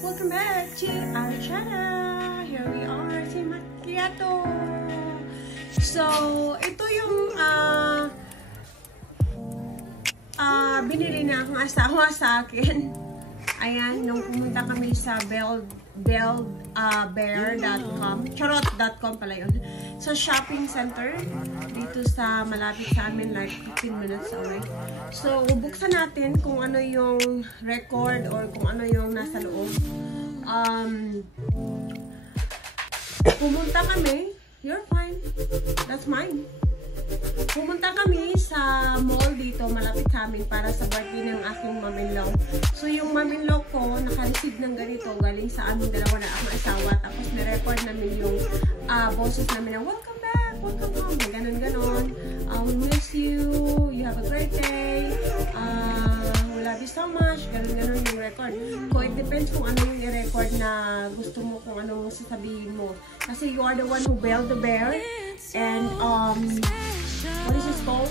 Welcome back to our channel. Here we are, si Macchiato. So, ito yung binili na akong asawa sa akin. Ayan, nung pumunta kami sa bear.com, charot.com pala yun, sa shopping center dito sa malapit sa amin, like 15 minutes away. So, buksan natin kung ano yung record or kung ano yung nasa loob. Pumunta kami, you're fine, that's mine. Pumunta kami sa mall dito, malapit sa amin, para sa birthday ng aking mom-in-law. So, yung mom-in-law ko, naka-receive ng ganito, galing sa aming dalawa na akong asawa. Tapos, nirecord namin yung boses namin na, welcome back, welcome home, ganon-ganon. We miss you, you have a great day, we love you so much, ganon-ganon yung record. So, it depends kung ano yung i-record na gusto mo, kung anong sasabihin mo. Kasi you are the one who bailed the bear, and, what is this called?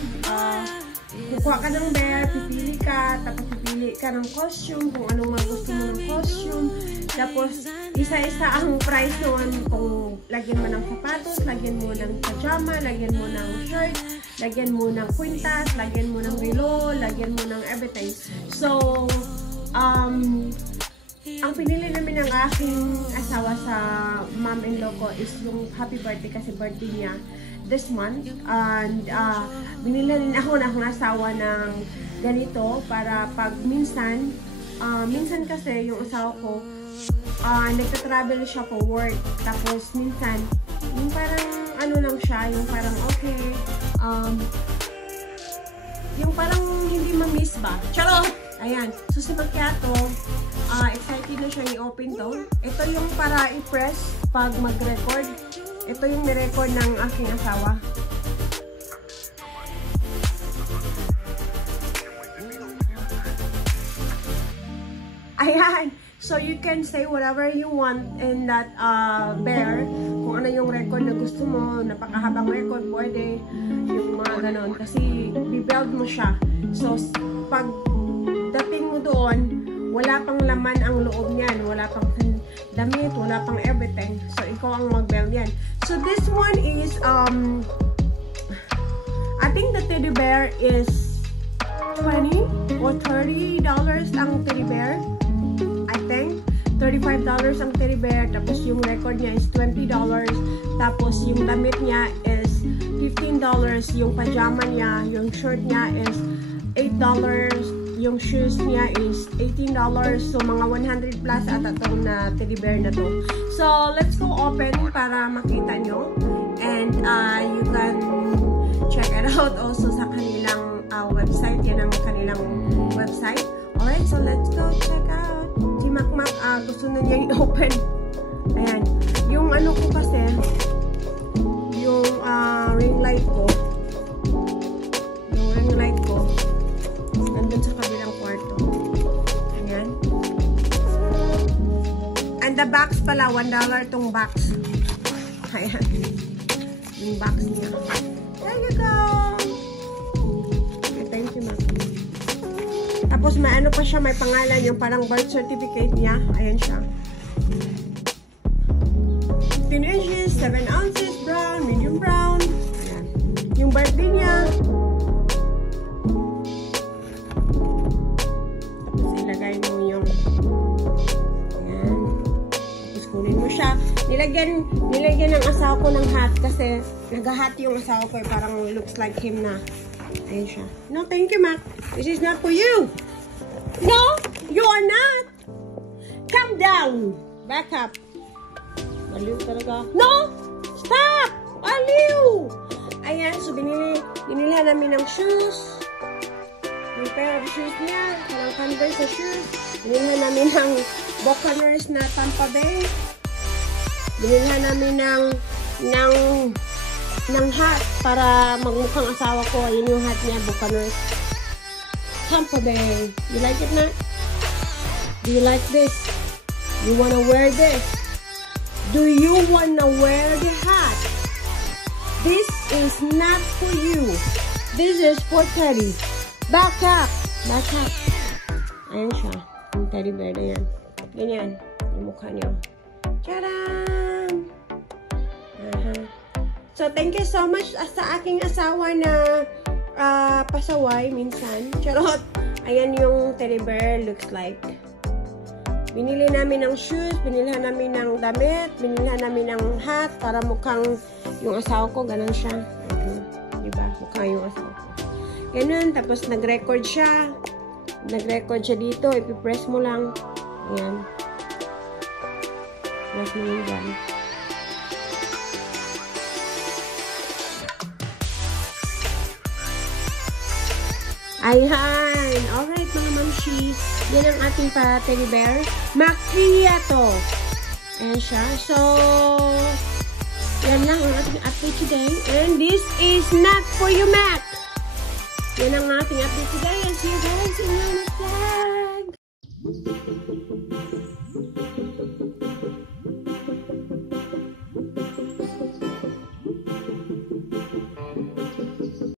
Kukuha ka ng bear, pipili ka, tapos pipili ka ng costume, kung anong mga gusto mo ng costume. Tapos, isa-isa ang price noon, kung lagyan mo ng sapatos, lagyan mo ng pajama, lagyan mo ng shirt, lagyan mo ng kwintas, lagyan mo ng relo, lagyan mo ng everything. So, ang pinili namin ng aking asawa sa mom-in-law ko is yung happy birthday, kasi birthday niya this month, and binili rin ako ng asawa ng ganito para pag minsan kasi yung asawa ko nagta-travel siya for work, tapos minsan yung parang ano lang siya, yung parang okay, yung parang hindi ma-miss ba, charot! Ayan, so si Macchiato, excited na siya i-open to. Ito yung para i-press pag mag-record. Ito yung ni-record ng aking asawa. Ayan. So, you can say whatever you want in that bear. Kung ano yung record na gusto mo, napakahabang record, pwede. Yung mga ganon. Kasi, bibuild mo siya. So, pag dating mo doon, wala pang laman ang loob niyan. Wala pang damit, wala pang everything. So, ikaw ang mag-build yan. So, this one is, I think the teddy bear is $20 or $30 ang teddy bear. I think. $35 ang teddy bear. Tapos, yung record niya is $20. Tapos, yung damit niya is $15. Yung pajama niya, yung shirt niya is $8. Yung shoes niya is $18. So, mga 100 plus at itong na teddy bear na to. So, let's go open para makita nyo. And, you can check it out also sa kanilang website. Yan ang kanilang website. Alright, so let's go check out. Si Macmac, gusto na niya i-open. Ayan. Yung ano ko kasi, yung ring light ko. Yung ring light ko, nandun sa kabilang kwarto. Ayan. And the box pala, $1 tong box. Ayan. Yung box niya. There you go! Okay, thank you, Mac. Tapos may ano pa siya, may pangalan, yung parang birth certificate niya. Ayan siya. 15 inches, 7 ounces, brown, medium brown. Ayan. Yung birthday niya. Nilagyan ng asawa ko ng hat kasi nag-hat yung asawa ko, parang looks like him na. Ayun siya. No, thank you, Mac. This is not for you. No, you are not. Calm down. Back up. Baliw talaga. No! Stop! Baliw! Ayan, so binili namin ng shoes. Yung pair of shoes niya. Parang Converse sa shoes. Binili namin ng Buccaneers na Tampa Bay. Binilhan namin ng hat para magmukhang asawa ko. Yun yung hat niya, Buccaneers Tampa Bay. You like it, Matt? Do you like this? You wanna wear this? Do you wanna wear the hat? This is not for you. This is for Teddy. Back up. Back up. Ayan siya. Yung teddy bear na yan. Ganyan. yung mukha niyo. Tcharam! So, thank you so much sa aking asawa na pasaway minsan. Charot! Ayan yung teddy bear looks like. Binili namin ng shoes, binilhan namin ng damit, binilhan namin ng hat para mukhang yung asawa ko, ganun siya. Diba? Mukhang yung asawa ko. Ganun, tapos nag-record siya. Nag-record siya dito, ipipress mo lang. Ayan. Press mo yung dyan. Ayan. Alright, mga mamshi. Yan ang ating teddy bear. Makia to. Ayan siya. So, yan lang ang ating update today. And this is not for you, Mac. Yan ang ating update today. And see you guys in the next vlog.